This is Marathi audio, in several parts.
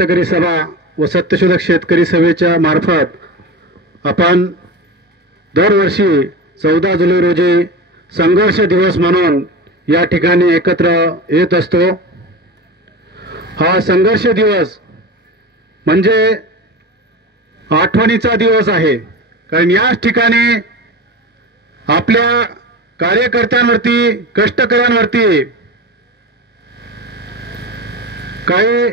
शेतकरी सभा व सत्यशोधक शेतकरी सभेच्या मार्फत आपण दरवर्षी 14 जुलै रोजी संघर्ष दिवस म्हणून या ठिकाणी एकत्र येत असतो। हा संघर्ष दिवस म्हणजे आठवणीचा दिवस आहे, कारण याच ठिकाणी आपल्या कार्यकर्त्यांवरती, कष्टकऱ्यांवरती काही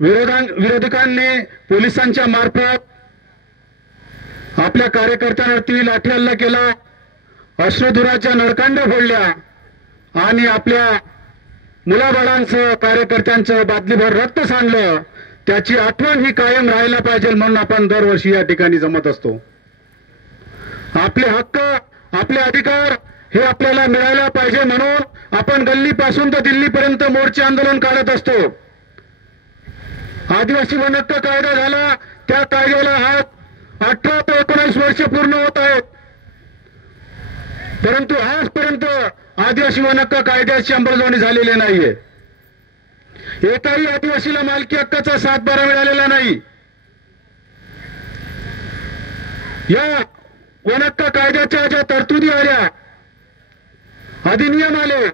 विरोधकांनी पोलिसांच्या मार्फत आपल्या कार्यकर्त्यांवरती लाठी हल्ला केला, अश्रुधुराच्या नरकांड्या फोडल्या आणि आपल्या मुलाबाळांचं, कार्यकर्त्यांचं बादलीभर रक्त सांडलं। त्याची आठवण ही कायम राहायला पाहिजे म्हणून आपण दरवर्षी या ठिकाणी जमत असतो। आपले हक्क, आपले अधिकार हे आपल्याला मिळायला पाहिजे म्हणून आपण गल्लीपासून तर दिल्लीपर्यंत मोर्चे आंदोलन काढत असतो। आदिवासी वनहक्क कायदा झाला, त्या कायद्याला आज 18 ते 19 वर्ष पूर्ण होत आहेत, परंतु आजपर्यंत आदिवासी वनहक्क कायद्याची अंमलबजावणी झालेली नाहीये। एकाही आदिवासीला मालकी हक्काचा 7/12 मिळालेला नाही। या वनहक्क कायद्याच्या ज्या तरतुदी आल्या, अधिनियम आले,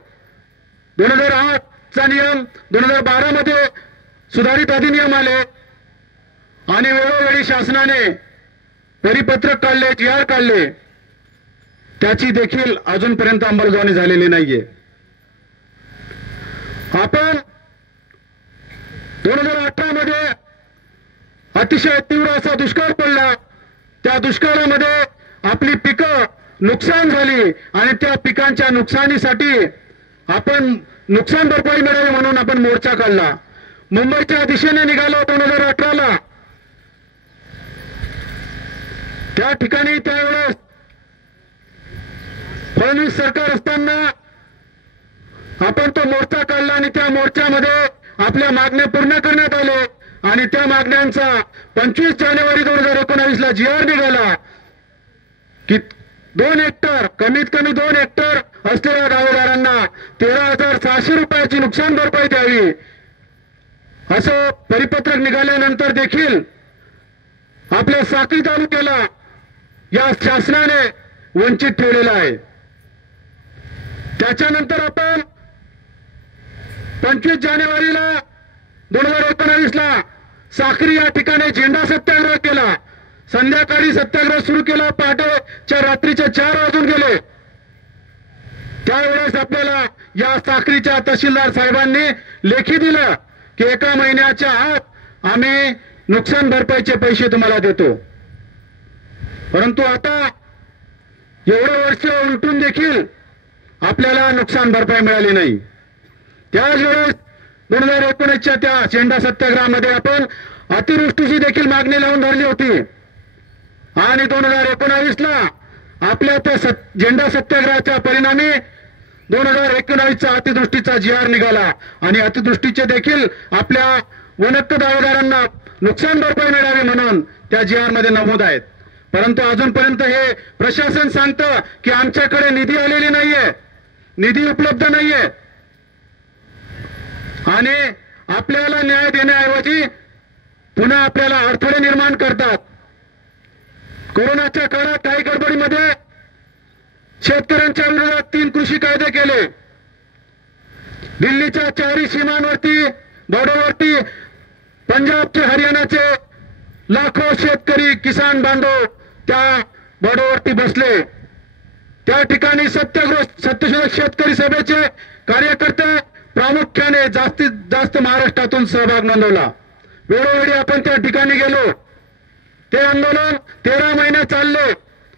2008 चा नियम 2012 मध्ये सुधारित अधिनियम आले आणि वेळोवेळी शासनाने परिपत्रक काढले, GR काढले, त्याची देखील अजूनपर्यंत अंमलबजावणी झालेली नाहीये। आपण 2018 मध्ये अतिशय तीव्र असा दुष्काळ पडला, त्या दुष्काळामध्ये आपली पिकं नुकसान झाली आणि त्या पिकांच्या नुकसानीसाठी आपण नुकसान भरपाई मिळावी म्हणून आपण मोर्चा काढला। मुंबईच्या दिशेने निघालो 2018 ला। त्या ठिकाणी त्यावेळेस फडणवीस सरकार असताना आपण तो मोर्चा काढला आणि त्या मोर्चामध्ये आपल्या मागण्या पूर्ण करण्यात आल्या आणि त्या मागण्यांचा 25 जानेवारी 2019 ला GR निघाला की 2 हेक्टर, कमीत कमी 2 हेक्टर असलेल्या गावदारांना 13,600 रुपयाची नुकसान भरपाई द्यावी, असं परिपत्रक निघाल्यानंतर देखील आपल्या साक्री तालुक्याला या शासनाने वंचित ठेवलेला आहे। त्याच्यानंतर आपण 25 जानेवारीला 2019 ला साक्री या ठिकाणी झेंडा सत्याग्रह केला। संध्याकाळी सत्याग्रह सुरू केला, पहाटेच्या रात्रीचे 4 वाजून गेले। त्यावेळेस आपल्याला या साक्रीच्या तहसीलदार साहेबांनी लेखी दिलं की 1 महिन्याच्या आत आम्ही नुकसान भरपाईचे पैसे तुम्हाला देतो, परंतु आता एवढे वर्ष उलटून देखील आपल्याला नुकसान भरपाई मिळाली नाही। त्याच वेळेस 2019च्या त्या झेंडा सत्याग्रहामध्ये आपण अतिवृष्टीची देखील मागणी लावून धरली होती आणि 2019 ला आपल्या त्या झेंडा सत्याग्रहाच्या परिणामी 2019चा अतिवृष्टीचा GR निघाला आणि अतिवृष्टीचे देखील आपल्या वनहक्क दावेदारांना नुकसान भरपाई मिळावी म्हणून त्या GR मध्ये नमूद आहेत। परंतु अजूनपर्यंत हे प्रशासन सांगतं की आमच्याकडे निधी आलेली नाहीये, निधी उपलब्ध नाहीये आणि आपल्याला न्याय देण्याऐवजी पुन्हा आपल्याला अडथळे निर्माण करतात। कोरोनाच्या काळात काही गडबडीमध्ये शेतकऱ्यांच्या विरोधात 3 कृषी कायदे केले। दिल्लीच्या 4 सीमांवरती, बॉर्डरवरती पंजाबचे, हरियाणाचे लाखो शेतकरी, किसान बांधव त्या बॉर्डरवरती बसले। त्या ठिकाणी सत्यशोधक शेतकरी सभेचे कार्यकर्ते प्रामुख्याने जास्तीत जास्त महाराष्ट्रातून सहभाग नोंदवला। वेळोवेळी आपण त्या ठिकाणी गेलो। ते आंदोलन 13 महिने चालले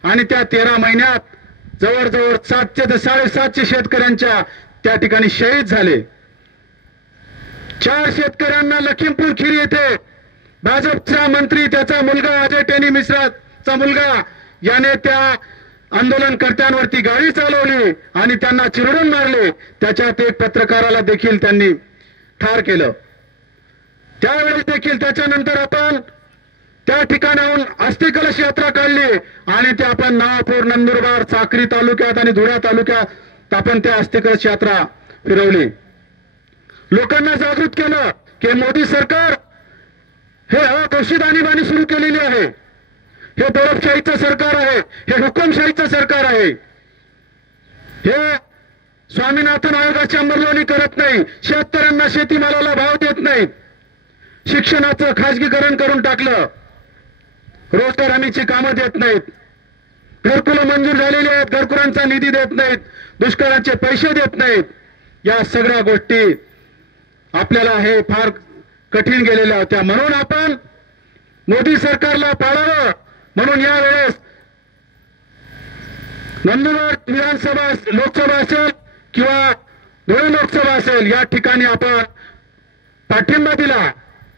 आणि त्या 13 महिन्यात जवळजवळ 700 ते 750 शेतकऱ्यांच्या त्या ठिकाणी शहीद झाले। 4 शेतकऱ्यांना लखीमपूर खीरी येथे भाजपचा मंत्री, त्याचा मुलगा अजय टेनी मिश्राचा मुलगा, याने त्या आंदोलनकर्त्यांवरती गाडी चालवली आणि त्यांना चिरडून मारले। त्याच्यात एक पत्रकाराला देखील त्यांनी ठार केलं। त्यावेळेस देखील त्याच्यानंतर आपण त्या ठिकाणाहून अस्थि कलश यात्रा काढली आणि ते आपण नवापूर, नंदुरबार, साक्री तालुक्यात आणि धुळ्या तालुक्यात आपण त्या अस्थि कलश यात्रा फिरवली। लोकांना जागृत केलं की मोदी सरकार हे अघोषित आणीबाणी सुरू केलेली आहे. हे दडपशाहीचं सरकार आहे, हे हुकुमशाहीचं सरकार आहे. हे स्वामीनाथन आयोगाची अंमलबजावणी करत नाही, शेतकऱ्यांना शेतीमालाला भाव देत नाहीत, शिक्षणाचं खाजगीकरण करून टाकलं, रोजगार हमीची कामं देत नाहीत, घरकुलं मंजूर झालेली आहेत, घरकुलांचा निधी देत नाहीत, दुष्काळाचे पैसे देत नाहीत. या सगळ्या गोष्टी आपल्याला हे फार कठीण गेलेल्या होत्या. म्हणून आपण मोदी सरकारला पाडावं म्हणून यावेळेस नंदुरबार विधानसभा लोकसभा असेल किंवा धुळे लोकसभा असेल या ठिकाणी आपण पाठिंबा दिला.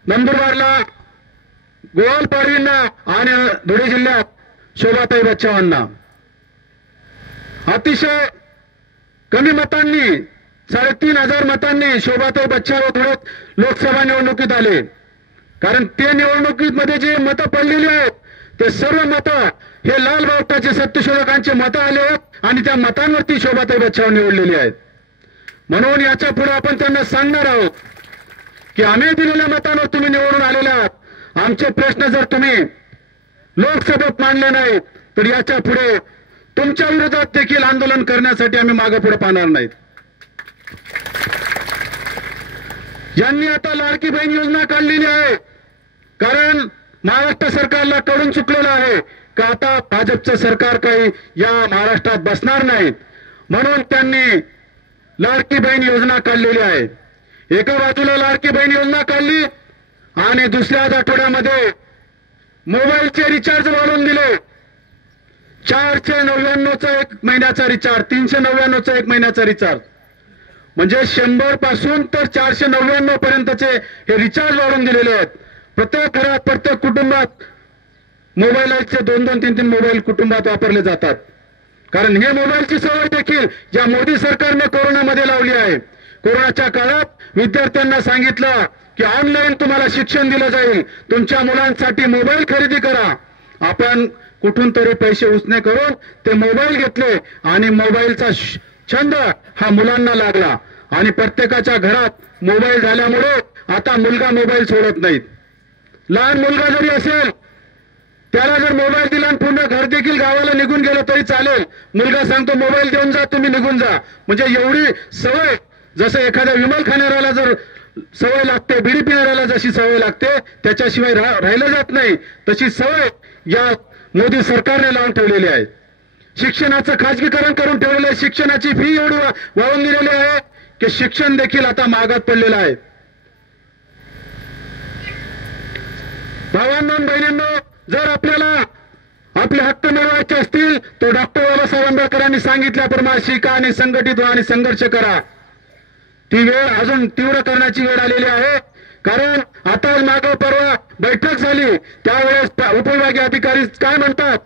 नंदुरबारला गोवाल पाडवींना आणि धुळे जिल्ह्यात शोभाताई बच्चावांना अतिशय कमी मतांनी 3,500 मतांनी शोभाताई बच्चाव धुळ्यात लोकसभा निवडणुकीत आले. कारण ते निवडणुकीमध्ये जे मतं पडलेली आहेत ते सर्व मतं हे लाल बावटाचे सत्यशोधकांचे मतं आले आहेत आणि त्या मतांवरती शोभाताई बच्चाव निवडलेली आहेत. म्हणून याच्या पुढे आपण त्यांना सांगणार आहोत की आम्ही दिलेल्या मतांवर तुम्ही निवडून आलेले आहात. आमचे प्रश्न जर तुम्ही लोकसभेत मांडले नाहीत तर याच्या पुढे तुमच्या विरोधात देखील आंदोलन करण्यासाठी आम्ही मागे पुढे पाहणार नाहीत. ज्यांनी आता लाडकी बहीण योजना काढलेली आहे, कारण महाराष्ट्र सरकारला कळून चुकलेलं आहे का आता भाजपचं सरकार काही या महाराष्ट्रात बसणार नाहीत, म्हणून त्यांनी लाडकी बहीण योजना काढलेली आहे. एका बाजूला लाडकी बहीण योजना काढली आणि दुसऱ्याच आठवड्यामध्ये मोबाईलचे रिचार्ज वाढवून दिले. 499चा 1 महिन्याचा रिचार्ज, 399चा 1 महिन्याचा रिचार्ज, म्हणजे 100 पासून तर 499 पर्यंतचे हे रिचार्ज वाढवून दिलेले आहेत. प्रत्येक घरात प्रत्येक कुटुंबात मोबाईलचे 2-2, 3-3 मोबाईल कुटुंबात वापरले जातात. कारण हे मोबाईलची सवय देखील ज्या मोदी सरकारने कोरोनामध्ये लावली आहे. कोरोनाच्या काळात विद्यार्थ्यांना सांगितलं की ऑनलाईन तुम्हाला शिक्षण दिलं जाईल, तुमच्या मुलांसाठी मोबाईल खरेदी करा. आपण कुठून तरी पैसे उसने करून ते मोबाईल घेतले आणि मोबाईलचा छंद हा मुलांना लागला आणि प्रत्येकाच्या घरात मोबाईल झाल्यामुळे आता मुलगा मोबाईल सोडत नाहीत. लहान मुलगा जरी असेल त्याला जर मोबाईल दिला आणि पूर्ण घर देखील गावाला निघून गेलं तरी चालेल, मुलगा सांगतो मोबाईल देऊन जा, तुम्ही निघून जा. म्हणजे एवढी सवय, जसं एखाद्या विमल खाणाऱ्याला जर सवय लागते, बिडी पिणाऱ्याला जशी सवय लागते त्याच्याशिवाय राहिलं जात नाही, तशी सवय या मोदी सरकारने लावून ठेवलेली आहे. शिक्षणाचं खाजगीकरण करून ठेवलेलं आहे. शिक्षणाची फी एवढी वाढवून दिलेली आहे की शिक्षण देखील आता मागात पडलेलं आहे. भावांनो बहिणींनो, जर आपल्याला आपले हक्क मिळवायचे असतील तर डॉक्टर बाबासाहेब आंबेडकरांनी सांगितल्याप्रमाणे शिका आणि संघटित व्हा आणि संघर्ष करा. ती वेळ अजून तीव्र करण्याची वेळ आलेली आहे. कारण आता मागं परवा बैठक झाली त्यावेळेस उपविभागीय अधिकारी काय म्हणतात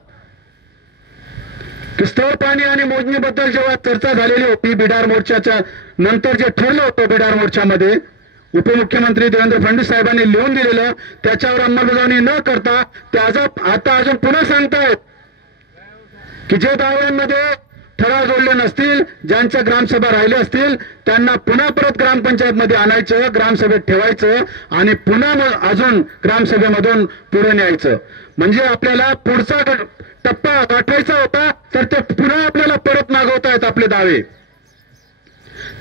की स्थळ पाणी आणि मोजणीबद्दल जेव्हा चर्चा झालेली होती बिडार मोर्चाच्या नंतर जे ठरलं होतं बिडार मोर्चामध्ये उपमुख्यमंत्री देवेंद्र फडणवीस साहेबांनी लिहून दिलेलं त्याच्यावर अंमलबजावणी न करता ते आता अजून पुन्हा सांगतायत की जे दाव्यांमध्ये ठराव जोडले नसतील, ज्यांच्या ग्रामसभा राहिले असतील त्यांना पुन्हा परत ग्रामपंचायतमध्ये आणायचं, ग्रामसभेत ठेवायचं आणि पुन्हा अजून ग्रामसभेमधून पुढे न्यायचं. म्हणजे आपल्याला पुढचा टप्पा गाठायचा होता तर ते पुन्हा आपल्याला परत मागवतायत आपले दावे.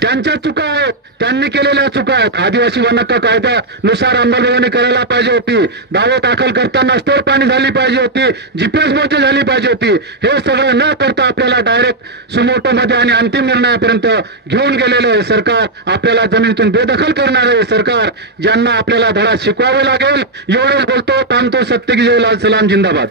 त्यांच्या चुका आहेत, त्यांनी केलेल्या चुका आहेत. आदिवासी वन हक्क कायद्यानुसार अंमलबजावणी करायला पाहिजे होती, दावे दाखल करताना स्टोर पाणी झाली पाहिजे होती, जीपीएस मोर्चे झाली पाहिजे होती. हे सगळं न करता आपल्याला डायरेक्ट सुमोटोमध्ये आणि अंतिम निर्णयापर्यंत घेऊन गेलेलं आहे सरकार. आपल्याला जमिनीतून बेदखल करणार आहे सरकार, ज्यांना आपल्याला धडा शिकवावे लागेल. एवढेच बोलतो, थांबतो. सत्य की जय, लाल सलाम, जिंदाबाद.